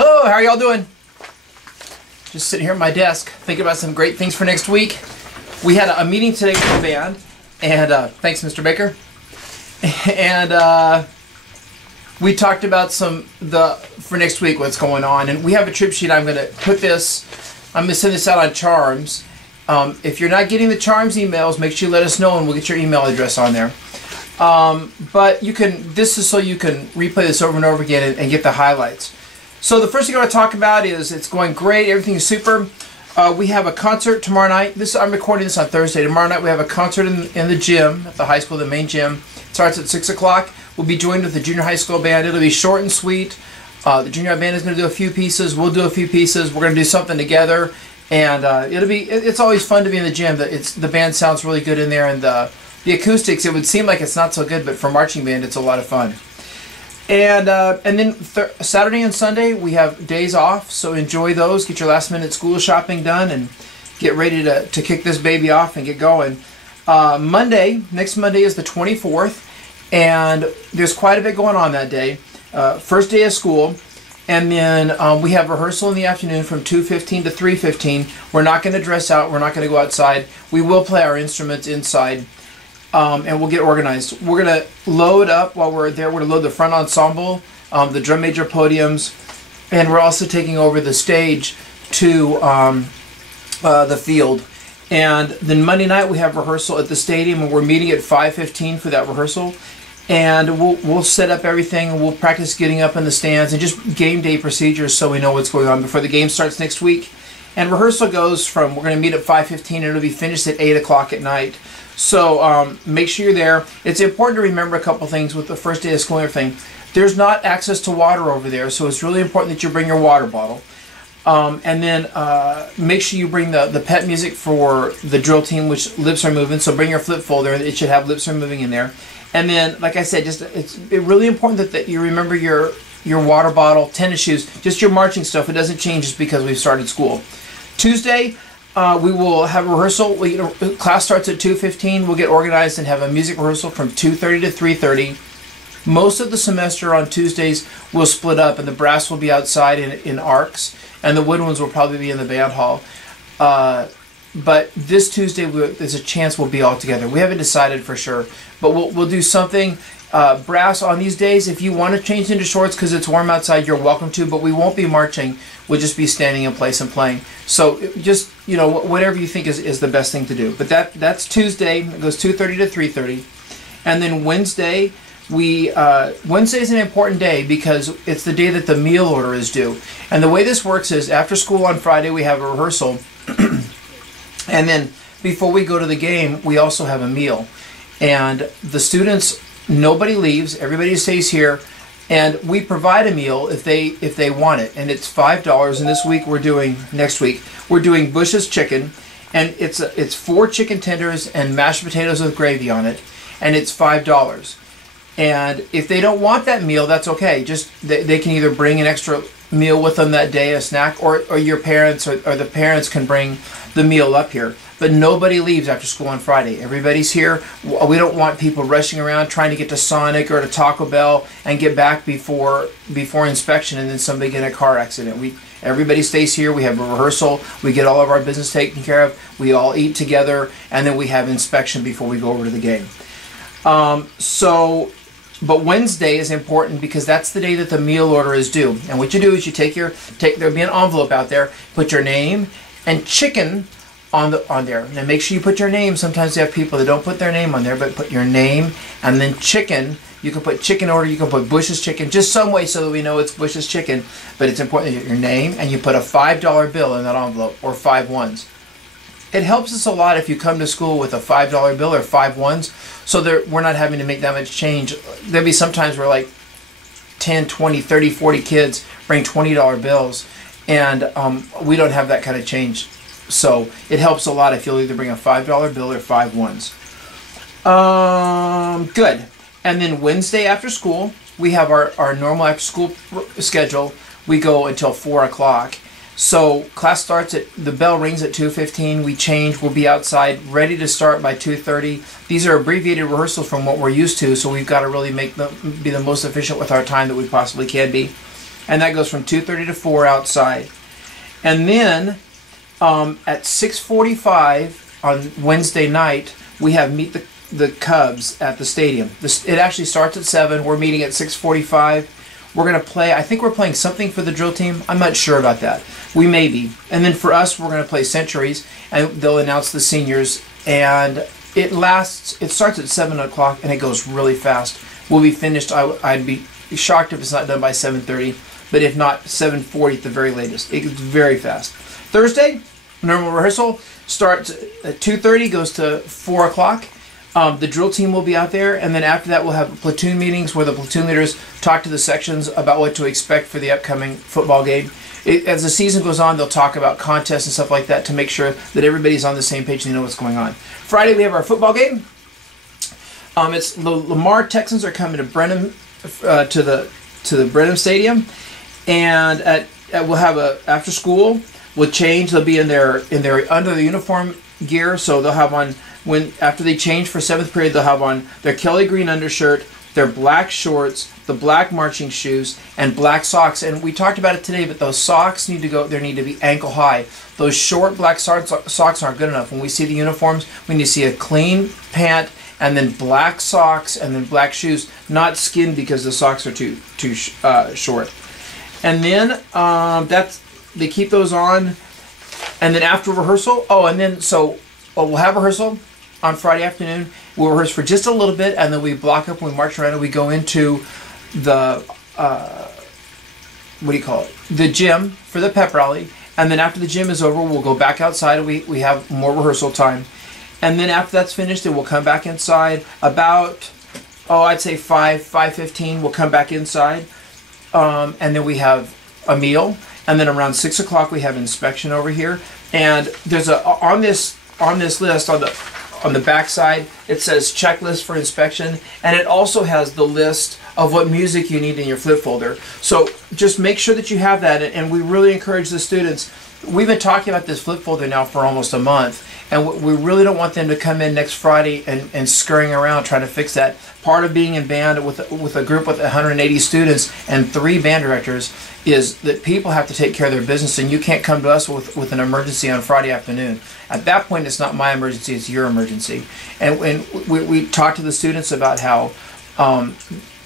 Hello, how are y'all doing? Just sitting here at my desk thinking about some great things for next week. We had a meeting today with the band, and thanks, Mr. Baker. And we talked about for next week what's going on, and we have a trip sheet. I'm going to send this out on Charms. If you're not getting the Charms emails, make sure you let us know, and we'll get your email address on there. But this is so you can replay this over and over again and get the highlights. So the first thing I want to talk about is it's going great. Everything is super. We have a concert tomorrow night. I'm recording this on Thursday. Tomorrow night we have a concert in the gym at the high school, the main gym. It starts at 6 o'clock. We'll be joined with the junior high school band. It'll be short and sweet. The junior high band is going to do a few pieces. We'll do a few pieces. We're going to do something together. And it's always fun to be in the gym. The band sounds really good in there. And the acoustics, it would seem like it's not so good, but for marching band, it's a lot of fun. And then Saturday and Sunday we have days off, so enjoy those. Get your last minute school shopping done and get ready to kick this baby off and get going. Next Monday is the 24th, and there's quite a bit going on that day. First day of school, and then we have rehearsal in the afternoon from 2:15 to 3:15. We're not going to dress out. We're not going to go outside. We will play our instruments inside. And we'll get organized. We're going to load up while we're there. We're going to load the front ensemble, the drum major podiums, and we're also taking over the stage to the field. And then Monday night we have rehearsal at the stadium, and we're meeting at 5:15 for that rehearsal. And we'll set up everything, and we'll practice getting up in the stands and just game day procedures so we know what's going on before the game starts next week. And rehearsal goes from, we're going to meet at 5:15 and it'll be finished at 8 o'clock at night. So make sure you're there. It's important to remember a couple things with the first day of school and everything. There's not access to water over there, so it's really important that you bring your water bottle. And then make sure you bring the pet music for the drill team, which lips are moving. So bring your flip folder. It should have lips are moving in there. And then, like I said, it's really important that you remember your water bottle, tennis shoes, just your marching stuff. It doesn't change just because we've started school. Tuesday, we will have a rehearsal. Class starts at 2:15. We'll get organized and have a music rehearsal from 2:30 to 3:30. Most of the semester on Tuesdays we'll split up, and the brass will be outside in arcs, and the woodwinds will probably be in the band hall. But this Tuesday there's a chance we'll be all together. We haven't decided for sure, but we'll do something. Brass on these days, if you want to change into shorts because it's warm outside, you're welcome to, but we won't be marching. We'll just be standing in place and playing. So just, whatever you think is the best thing to do. But that's Tuesday. It goes 2:30 to 3:30. And then Wednesday, Wednesday is an important day because it's the day that the meal order is due. And the way this works is after school on Friday we have a rehearsal, and then before we go to the game we also have a meal. And the students, nobody leaves, everybody stays here, and we provide a meal if they want it, and it's $5. And next week we're doing Bush's chicken, and it's 4 chicken tenders and mashed potatoes with gravy on it, and it's $5. And if they don't want that meal, that's okay. Just they can either bring an extra meal with them that day, a snack, or your parents or the parents can bring the meal up here. But nobody leaves after school on Friday. Everybody's here. We don't want people rushing around trying to get to Sonic or to Taco Bell and get back before inspection and then somebody get in a car accident. Everybody stays here. We have a rehearsal. We get all of our business taken care of. We all eat together, and then we have inspection before we go over to the game. But Wednesday is important because that's the day that the meal order is due. And what you do is there'll be an envelope out there, put your name and chicken on there. Now make sure you put your name. Sometimes you have people that don't put their name on there, but put your name and then chicken. You can put chicken order, you can put Bush's chicken, just some way so that we know it's Bush's chicken. But it's important that you get your name and you put a $5 bill in that envelope, or 5 ones. It helps us a lot if you come to school with a $5 bill or 5 ones, so we're not having to make that much change. There'll be sometimes where like 10, 20, 30, 40 kids bring $20 bills, and we don't have that kind of change. So it helps a lot if you'll either bring a $5 bill or 5 ones. Good. And then Wednesday after school, we have our normal after school schedule. We go until 4 o'clock. So class starts the bell rings at 2:15. We change. We'll be outside, ready to start by 2:30. These are abbreviated rehearsals from what we're used to, so we've got to really be the most efficient with our time that we possibly can be. and that goes from 2:30 to 4 outside. And then at 6:45 on Wednesday night, we have Meet the Cubs at the stadium. It actually starts at 7. We're meeting at 6:45. We're going to play, I think we're playing something for the drill team. I'm not sure about that. We may be. And then for us, we're going to play Centuries, and they'll announce the seniors. And it starts at 7 o'clock, and it goes really fast. We'll be finished, I'd be shocked if it's not done by 7:30, but if not, 7:40 at the very latest. It's very fast. Thursday, normal rehearsal starts at 2:30, goes to 4 o'clock. The drill team will be out there, and then after that we'll have platoon meetings where the platoon leaders talk to the sections about what to expect for the upcoming football game. As the season goes on, they'll talk about contests and stuff like that to make sure that everybody's on the same page and they know what's going on. Friday we have our football game. It's the Lamar Texans are coming to Brenham to the Brenham Stadium, and we'll have a after school. We'll change. They'll be in their under the uniform gear, so they'll have on after they change for 7th period. They'll have on their Kelly green undershirt, their black shorts, the black marching shoes, and black socks. And we talked about it today, but those socks need to go. They need to be ankle high. Those short black socks aren't good enough. When we see the uniforms, we need to see a clean pant, and then black socks, and then black shoes, not skin because the socks are too short. And then they keep those on, and then after rehearsal, we'll have rehearsal on Friday afternoon. We'll rehearse for just a little bit, and then we block up and we march around and we go into the the gym for the pep rally. And then after the gym is over, we'll go back outside and we have more rehearsal time. And then after that's finished, then we'll come back inside about, I'd say 5:15, we'll come back inside. And then we have a meal. And then around 6 o'clock, we have inspection over here. And there's on this list, on the back side, it says checklist for inspection. And it also has the list of what music you need in your flip folder. So just make sure that you have that. And we really encourage the students. We've been talking about this flip folder now for almost a month, and we really don't want them to come in next Friday and scurrying around trying to fix that. Part of being in band with a group with 180 students and 3 band directors is that people have to take care of their business, and you can't come to us with an emergency on Friday afternoon. At that point, it's not my emergency, it's your emergency. And we talk to the students about how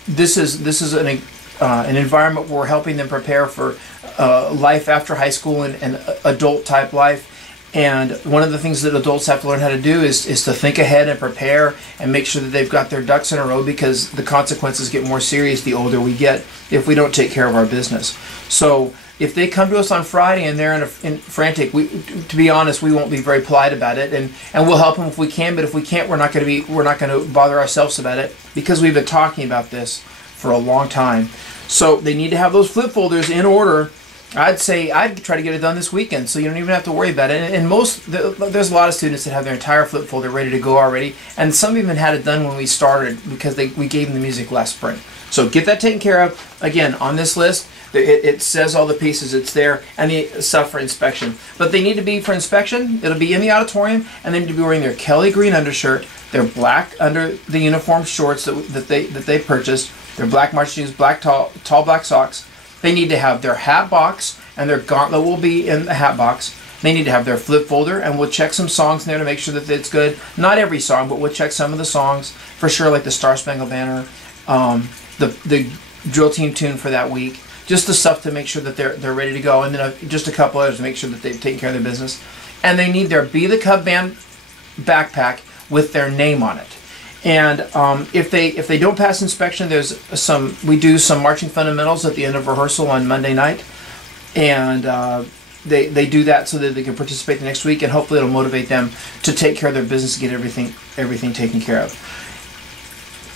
this is an environment where we're helping them prepare for life after high school and adult type life. And one of the things that adults have to learn how to do is to think ahead and prepare and make sure that they've got their ducks in a row, because the consequences get more serious the older we get if we don't take care of our business. So if they come to us on Friday and they're in frantic, to be honest, we won't be very polite about it, and we'll help them if we can. But if we can't, we're not going to bother ourselves about it, because we've been talking about this for a long time. So they need to have those flip folders in order. I'd try to get it done this weekend, so you don't even have to worry about it. And there's a lot of students that have their entire flip folder ready to go already, and some even had it done when we started because we gave them the music last spring. So get that taken care of. Again, on this list, it says all the pieces. It's there, and the stuff for inspection. But they need to be for inspection. It'll be in the auditorium, and they need to be wearing their Kelly green undershirt, their black under the uniform shorts that they purchased, their black marching shoes, tall black socks. They need to have their hat box, and their gauntlet will be in the hat box. They need to have their flip folder, and we'll check some songs in there to make sure that it's good. Not every song, but we'll check some of the songs for sure, like the Star Spangled Banner, the drill team tune for that week. Just the stuff to make sure that they're ready to go, and then just a couple others to make sure that they've taken care of their business. And they need their Be the Cub Band backpack with their name on it. And if they don't pass inspection, we do some marching fundamentals at the end of rehearsal on Monday night, and they do that so that they can participate the next week, and hopefully it'll motivate them to take care of their business and get everything taken care of.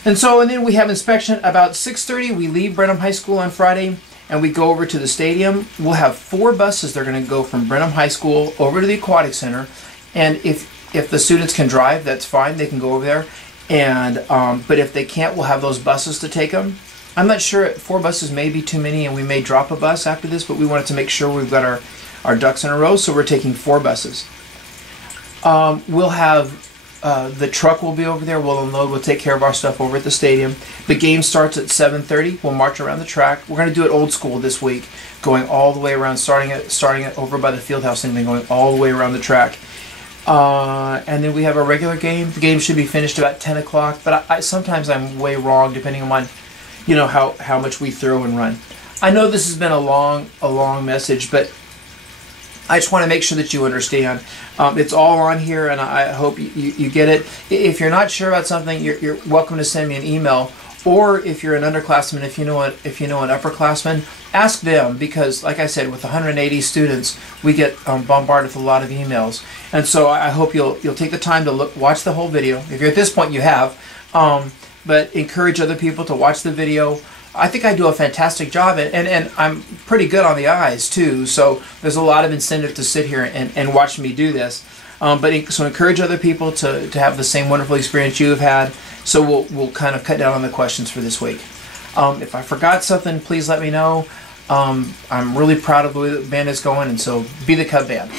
And then we have inspection about 6:30. We leave Brenham High School on Friday, and we go over to the stadium. We'll have 4 buses. They're going to go from Brenham High School over to the Aquatic Center, and if the students can drive, that's fine. They can go over there. And but if they can't, we'll have those buses to take them. I'm not sure, 4 buses may be too many, and we may drop a bus after this, but we wanted to make sure we've got our ducks in a row, so we're taking 4 buses. We'll have The truck will be over there. We'll unload. We'll take care of our stuff over at the stadium. The game starts at 7:30. We'll march around the track. We're going to do it old school this week, going all the way around, starting it over by the field house and then going all the way around the track. And then we have a regular game. The game should be finished about 10 o'clock, but sometimes I'm way wrong depending on, how much we throw and run. I know this has been a long message, but I just want to make sure that you understand. It's all on here, and I hope you get it. If you're not sure about something, you're welcome to send me an email. Or if you're an underclassman, if you know an upperclassman, ask them, because, like I said, with 180 students, we get bombarded with a lot of emails. And so I hope you'll take the time to watch the whole video. If you're at this point, you have. But encourage other people to watch the video. I think I do a fantastic job, and I'm pretty good on the eyes too, so there's a lot of incentive to sit here and watch me do this. So encourage other people to have the same wonderful experience you have had, so we'll kind of cut down on the questions for this week. If I forgot something, please let me know. I'm really proud of the way the band is going, and so be the Cub Band.